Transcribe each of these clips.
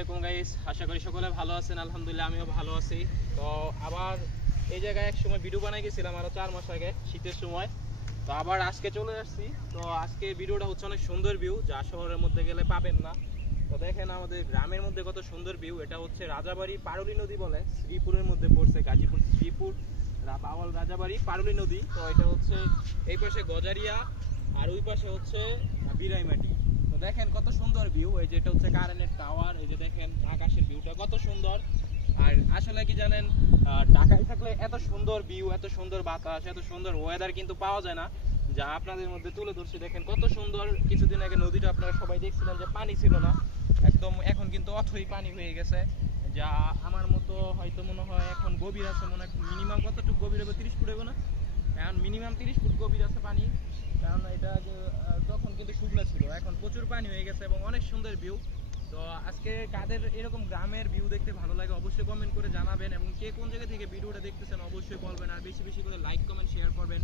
আলাইকুম গাইস, আশা করি সকলে ভালো আছেন। আলহামদুলিল্লাহ আমিও ভালো আছি। তো আবার এই জায়গায় এক সময় ভিডিও বানাই গেছিলাম আরো 4 মাস আগে শীতের সময়। তো আবার আজকে চলে আসছি। তো আজকে ভিডিওটা হচ্ছে অনেক সুন্দর ভিউ, যা শহরের মধ্যে গেলে পাবেন না। তো দেখেন আমাদের গ্রামের মধ্যে কত সুন্দর ভিউ। এটা হচ্ছে রাজাবাড়ি পারুলি নদী বলে, শ্রীপুরের মধ্যে পড়ছে, গাজীপুর শ্রীপুর বাওয়াল রাজাবাড়ি পারুলি নদী। তো এটা হচ্ছে এই পাশে গজারিয়া আর ওই পাশে হচ্ছে বিরাইমাটি। তো দেখেন কত সুন্দর ভিউ। এই যে এটা হচ্ছে কারেন্টের টাওয়ার, এই যে দেখেন আকাশের ভিউটা কত সুন্দর। আর আসলে কি জানেন, ঢাকায় থাকলে এত সুন্দর ভিউ, এত সুন্দর বাতাস, এত সুন্দর ওয়েদার কিন্তু পাওয়া যায় না, যা আপনাদের মধ্যে তুলে ধরছি। দেখেন কত সুন্দর। কিছুদিন আগে নদীটা আপনারা সবাই দেখছিলেন যে পানি ছিল না, একদম এখন কিন্তু অথই পানি হয়ে গেছে, যা আমার মতো হয়তো মনে হয় এখন গভীর আছে, মনে হয় মিনিমাম কতটুকু গভীর হবে, 30 ফুট হবে না, এখন মিনিমাম 30 ফুট গভীর আছে পানি। কারণ এটা যে তখন কিন্তু শুকনো ছিল, এখন প্রচুর পানি হয়ে গেছে এবং অনেক সুন্দর ভিউ। তো আজকে কাদের এরকম গ্রামের ভিউ দেখতে ভালো লাগে অবশ্যই কমেন্ট করে জানাবেন, এবং কে কোন জায়গা থেকে ভিডিওটা দেখতেছেন অবশ্যই বলবেন, আর বেশি বেশি করে লাইক কমেন্ট শেয়ার করবেন।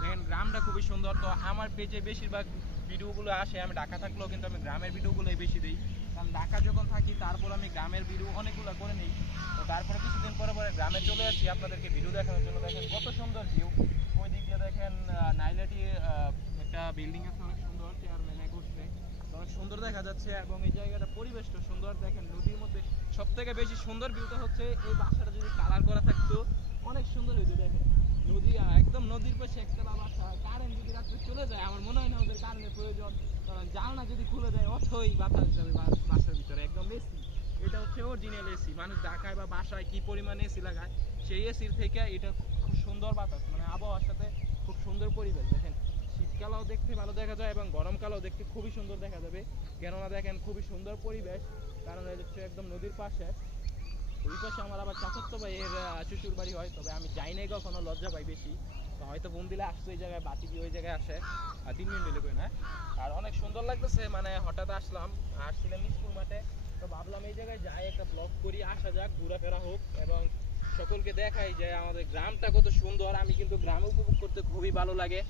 দেখেন গ্রামটা খুবই সুন্দর। তো আমার পেজে বেশিরভাগ ভিডিওগুলো আসে, আমি ঢাকা থাকলেও কিন্তু আমি গ্রামের ভিডিওগুলোই বেশি দিই, কারণ ঢাকা যখন থাকি তারপর আমি গ্রামের ভিডিও অনেকগুলো করে নিই। তো তারপরে কিছুদিন পরে পরে গ্রামে চলে আসি আপনাদেরকে ভিডিও দেখানোর জন্য। দেখেন কত সুন্দর ভিউ। ওই দিক দিয়ে দেখেন নাইলাটি একটা বিল্ডিং আছে, অনেক সুন্দর, চেয়ারম্যান করছে, অনেক সুন্দর দেখা যাচ্ছে। এবং এই জায়গাটা পরিবেশটা সুন্দর। দেখেন নদীর মধ্যে সব থেকে বেশি সুন্দর ভিউটা হচ্ছে এই বাসাটা যদি কালার করা থাকতো অনেক সুন্দর হইতো। দেখেন নদী একদম নদীর পাশে একটা বাসা, কারেন্ট যদি রাত্রে চলে যায় আমার মনে হয় না ওদের কারেন্টের প্রয়োজন, কারণ জানলা যদি খুলে দেয় অথই বাতাস যাবে বাসার ভিতরে, একদম এসি। এটা হচ্ছে অরিজিনাল এসি। মানুষ ঢাকায় বা বাসায় কি পরিমাণে এসি লাগায়, সেই এসির থেকে এটা খুব সুন্দর বাতাস, মানে আবহাওয়ার সাথে খুব সুন্দর পরিবেশ। দেখেন শীতকালেও দেখতে ভালো দেখা যায় এবং গরমকালেও দেখতে খুবই সুন্দর দেখা যাবে, কেননা দেখেন খুবই সুন্দর পরিবেশ, কারণ এটা হচ্ছে একদম নদীর পাশে। ওই পাশে আমার আবার চাচাতো ভাইয়ের শ্বশুর বাড়ি হয়, তবে আমি যাই নাই কখনো, লজ্জা পাই বেশি। তো হয়তো বোন দিলে আসতো এই জায়গায়, বাতি দিয়ে ওই জায়গায় আসে 3 মিনিট দিলে কই না। আর অনেক সুন্দর লাগতেছে, মানে হঠাৎ আসছিলাম স্কুল মাঠে, তো ভাবলাম এই জায়গায় যাই, একটা ব্লগ করি, আসা যাক, ঘোরাফেরা হোক এবং সকলকে দেখাই যে আমাদের গ্রামটা কত সুন্দর। আমি কিন্তু গ্রামে উপভোগ করতে খুবই ভালো লাগে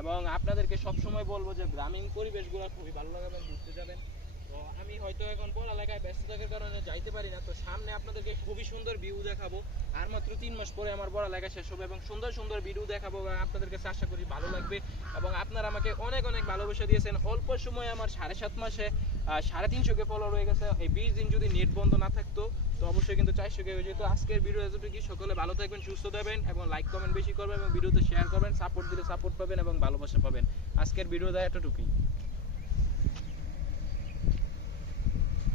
এবং আপনাদেরকে সবসময় বলবো যে গ্রামীণ পরিবেশগুলো খুবই ভালো লাগে এবং ঘুরতে যাবেন। তো আমি হয়তো এখন পড়ালেখায় ব্যস্ত থাকার কারণে যাইতে পারি না, তো সামনে আপনাদেরকে খুবই সুন্দর ভিউ দেখাবো। আর মাত্র 3 মাস পরে আমার পড়ালেখা শেষ হবে এবং সুন্দর সুন্দর ভিডিও দেখাবো, আপনাদের কাছে আশা করি ভালো লাগবে। এবং আপনারা আমাকে অনেক অনেক ভালোবাসা দিয়েছেন। অল্প সময় আমার 7.5 মাসে 350 ফলোয়ার হয়ে গেছে। এই 20 দিন যদি নেট বন্ধ না থাকতো তো অবশ্যই কিন্তু 400 হয়ে যেত। আজকের ভিডিও এতটুকু। সকলে ভালো থাকবেন, সুস্থ থাকবেন এবং লাইক কমেন্ট বেশি করবেন এবং ভিডিওতে শেয়ার করবেন। সাপোর্ট দিলে সাপোর্ট পাবেন এবং ভালোবাসা পাবেন। আজকের ভিডিওটা এতটুকুই।